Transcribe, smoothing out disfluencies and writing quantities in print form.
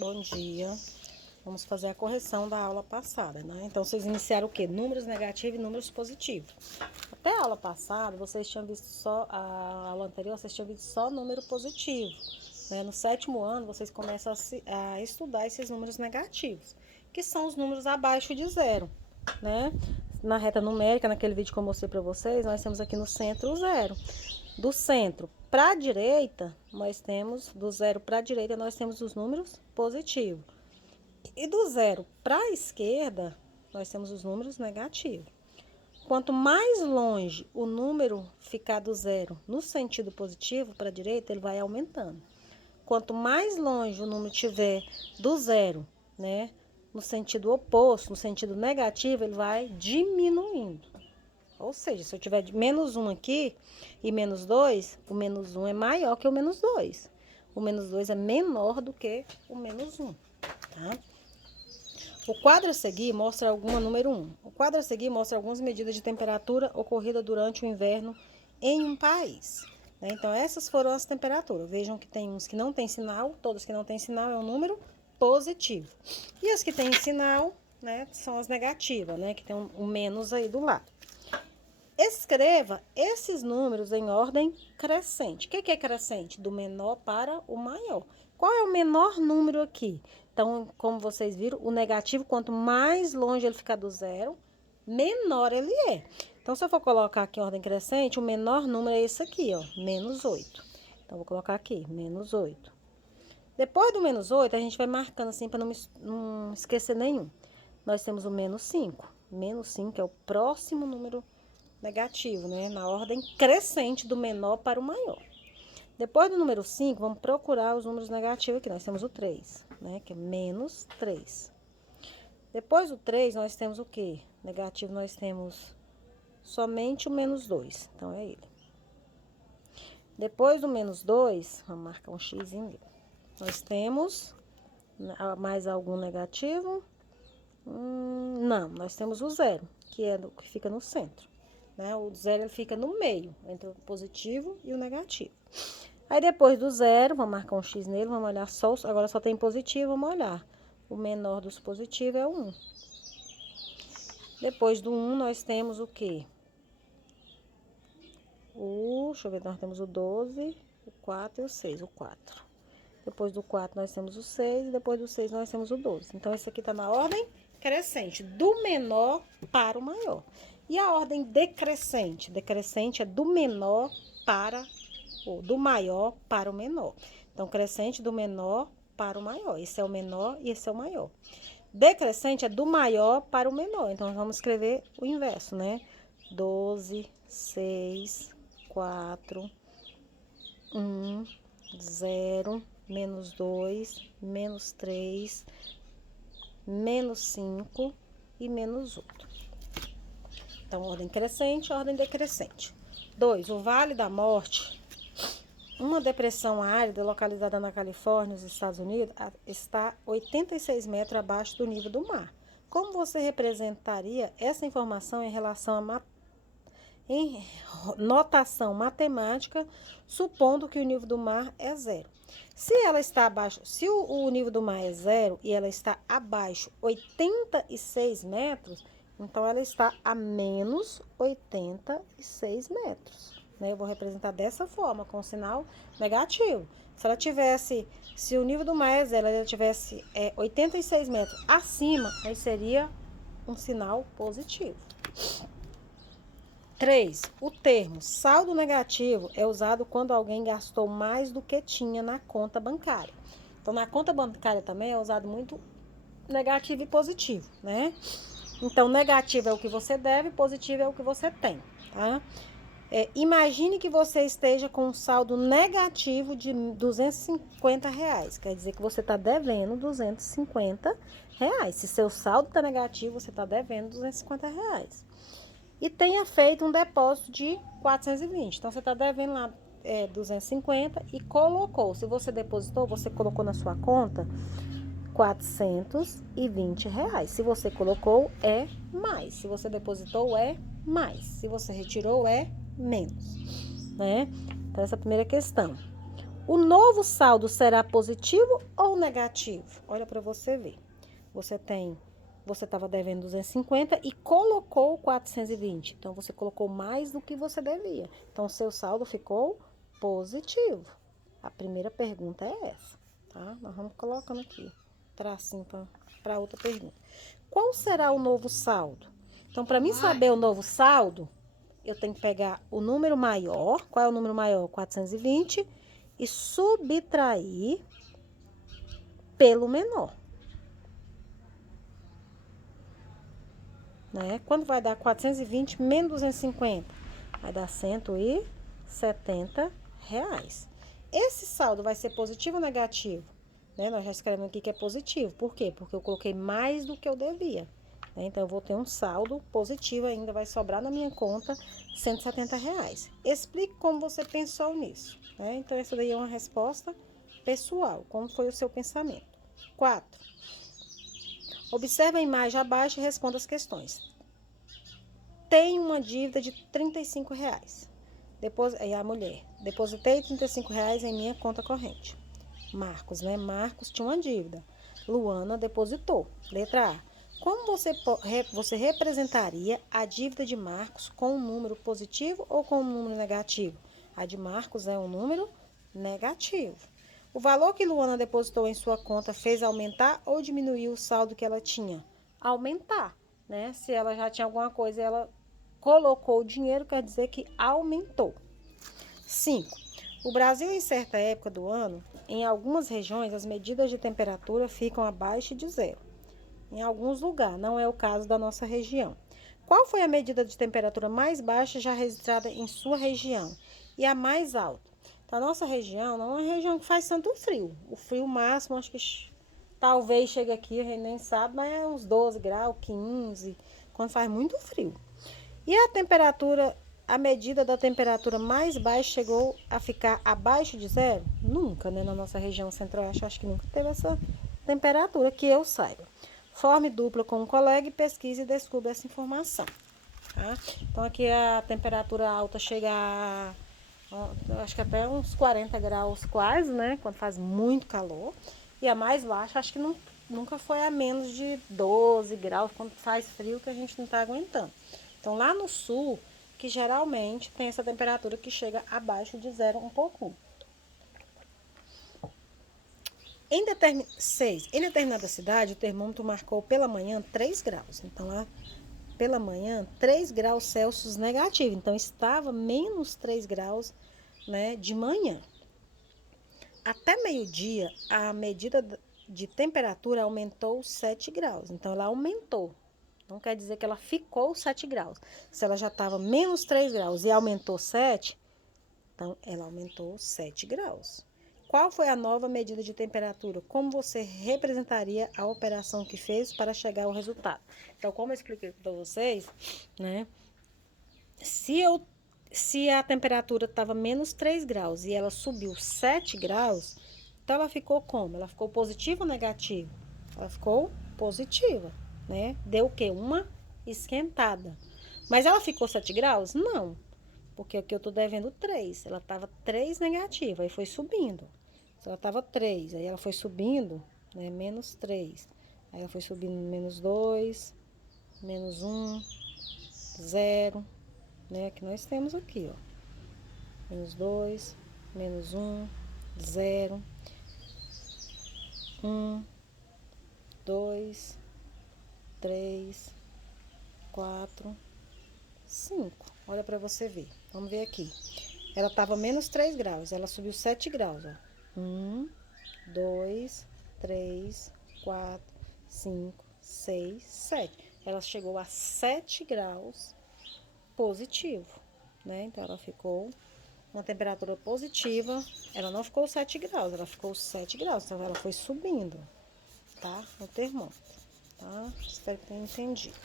Bom dia. Vamos fazer a correção da aula passada, né? Então, vocês iniciaram o quê? Números negativos e números positivos. Até a aula passada, vocês tinham visto só, a aula anterior, vocês tinham visto só número positivo, né? No 7º ano, vocês começam a estudar esses números negativos, que são os números abaixo de zero, né? Na reta numérica, naquele vídeo que eu mostrei para vocês, nós temos aqui no centro o zero. Do centro para a direita, nós temos, do zero para a direita, nós temos os números positivos. E do zero para a esquerda, nós temos os números negativos. Quanto mais longe o número ficar do zero no sentido positivo para a direita, ele vai aumentando. Quanto mais longe o número tiver do zero, né, no sentido oposto, no sentido negativo, ele vai diminuindo. Ou seja, se eu tiver menos 1 aqui e menos 2, o menos 1 é maior que o menos 2. O menos 2 é menor do que o menos 1, tá? O quadro a seguir mostra número 1. O quadro a seguir mostra algumas medidas de temperatura ocorrida durante o inverno em um país, né? Então, essas foram as temperaturas. Vejam que tem uns que não tem sinal, todos que não tem sinal é um número positivo. E as que tem sinal, né, são as negativas, né, que tem um menos aí do lado. Escreva esses números em ordem crescente. O que é crescente? Do menor para o maior. Qual é o menor número aqui? Então, como vocês viram, o negativo, quanto mais longe ele ficar do zero, menor ele é. Então, se eu for colocar aqui em ordem crescente, o menor número é esse aqui, ó, menos 8. Então, vou colocar aqui, menos 8. Depois do menos 8, a gente vai marcando assim para não esquecer nenhum. Nós temos o menos 5. Menos 5 é o próximo número negativo, né? Na ordem crescente do menor para o maior. Depois do número 5, vamos procurar os números negativos aqui. Nós temos o 3, né? Que é menos 3. Depois do 3, nós temos o quê? Negativo, nós temos somente o menos 2. Então, é ele. Depois do menos 2, vamos marcar um X nele. Nós temos mais algum negativo? Não, nós temos o 0, que é o que fica no centro. Né? O 0 ele fica no meio, entre o positivo e o negativo. Aí depois do 0, vamos marcar um X nele, vamos olhar só, agora só tem positivo, vamos olhar. O menor dos positivos é o 1. Depois do 1, nós temos o quê? Deixa eu ver, nós temos o 12, o 4 e o 6, o 4. Depois do 4, nós temos o 6, e depois do 6, nós temos o 12. Então, esse aqui tá na ordem crescente, do menor para o maior. E a ordem decrescente? Decrescente é do menor para, ou do maior para o menor. Então, crescente do menor para o maior. Esse é o menor e esse é o maior. Decrescente é do maior para o menor. Então, vamos escrever o inverso, né? 12, 6, 4, 1, 0, menos 2, menos 3, menos 5 e menos 8. Então, ordem crescente, ordem decrescente. 2. O Vale da Morte, uma depressão árida localizada na Califórnia, nos Estados Unidos, está 86 metros abaixo do nível do mar. Como você representaria essa informação em relação em notação matemática, supondo que o nível do mar é 0? Se ela está abaixo, se o nível do mar é 0 e ela está abaixo 86 metros, então ela está a menos 86 metros, né? Eu vou representar dessa forma, com sinal negativo. Se ela tivesse, se o nível do mar é 0, ela tivesse 86 metros acima, aí seria um sinal positivo. 3. O termo saldo negativo é usado quando alguém gastou mais do que tinha na conta bancária. Então, na conta bancária também é usado muito negativo e positivo, né? Então, negativo é o que você deve, positivo é o que você tem, tá? Imagine que você esteja com um saldo negativo de R$250. Quer dizer que você está devendo R$250. Se seu saldo está negativo, você está devendo R$250. E tenha feito um depósito de 420. Então, você está devendo lá 250 e colocou. Se você depositou, você colocou na sua conta R$420. Se você colocou, é mais. Se você depositou, é mais. Se você retirou, é menos, né? Então, essa é a primeira questão. O novo saldo será positivo ou negativo? Olha para você ver. Você estava devendo 250 e colocou 420. Então, você colocou mais do que você devia. Então, o seu saldo ficou positivo. A primeira pergunta é essa, tá? Nós vamos colocando aqui, tracinho para outra pergunta. Qual será o novo saldo? Então, para mim saber o novo saldo, eu tenho que pegar o número maior. Qual é o número maior? 420. E subtrair pelo menor. Né? Quando vai dar 420 menos 250? Vai dar 170 reais. Esse saldo vai ser positivo ou negativo? Né? Nós já escrevemos aqui que é positivo. Por quê? Porque eu coloquei mais do que eu devia. Né? Então, eu vou ter um saldo positivo ainda, vai sobrar na minha conta 170 reais. Explique como você pensou nisso. Né? Então, essa daí é uma resposta pessoal. Como foi o seu pensamento? 4. Observe a imagem abaixo e responda as questões. Tem uma dívida de 35 reais. Aí a mulher, depositei 35 reais em minha conta corrente. Marcos, né? Marcos tinha uma dívida. Luana depositou. Letra A. Como você representaria a dívida de Marcos com um número positivo ou com um número negativo? A de Marcos é um número negativo. O valor que Luana depositou em sua conta fez aumentar ou diminuir o saldo que ela tinha? Aumentar, né? Se ela já tinha alguma coisa e ela colocou o dinheiro, quer dizer que aumentou. 5. O Brasil, em certa época do ano, em algumas regiões, as medidas de temperatura ficam abaixo de zero. Em alguns lugares, não é o caso da nossa região. Qual foi a medida de temperatura mais baixa já registrada em sua região? E a mais alta? Então, a nossa região não é uma região que faz tanto frio. O frio máximo, acho que talvez chegue aqui, a gente nem sabe, mas é uns 12 graus, 15, quando faz muito frio. E a temperatura, a medida da temperatura mais baixa chegou a ficar abaixo de zero? Nunca, né? Na nossa região centro-oeste, acho que nunca teve essa temperatura, que eu saiba. Forme dupla com um colega e pesquise e descubra essa informação. Tá? Então, aqui a temperatura alta chega a, acho que até uns 40 graus quase, né? Quando faz muito calor. E a mais baixa, acho que nunca foi a menos de 12 graus, quando faz frio, que a gente não tá aguentando. Então, lá no sul, que geralmente tem essa temperatura que chega abaixo de zero um pouco. 6. Em determinada cidade, o termômetro marcou pela manhã 3 graus. Então, lá pela manhã, 3 graus Celsius negativo. Então, estava menos 3 graus, né, de manhã. Até meio-dia, a medida de temperatura aumentou 7 graus. Então, ela aumentou. Não quer dizer que ela ficou 7 graus. Se ela já estava menos 3 graus e aumentou 7, então ela aumentou 7 graus. Qual foi a nova medida de temperatura? Como você representaria a operação que fez para chegar ao resultado? Então, como eu expliquei para vocês, né? Se a temperatura estava menos 3 graus e ela subiu 7 graus, então ela ficou como? Ela ficou positiva ou negativa? Ela ficou positiva, né? Deu o quê? Uma esquentada. Mas ela ficou 7 graus? Não. Porque aqui eu tô devendo 3. Ela tava 3 negativa, aí foi subindo. Se ela tava 3, aí ela foi subindo, né? Menos 3. Aí ela foi subindo menos 2, menos 1, 0, né? Que nós temos aqui, ó. Menos 2, menos 1, 0, 1, 2, 3, 4, 5. Olha para você ver. Vamos ver aqui. Ela estava menos 3 graus. Ela subiu 7 graus, ó. 1, 2, 3, 4, 5, 6, 7. Ela chegou a 7 graus positivo, né? Então, ela ficou uma temperatura positiva. Ela não ficou 7 graus, ela ficou 7 graus. Então, ela foi subindo, tá? No termômetro, tá? Espero que tenha entendido.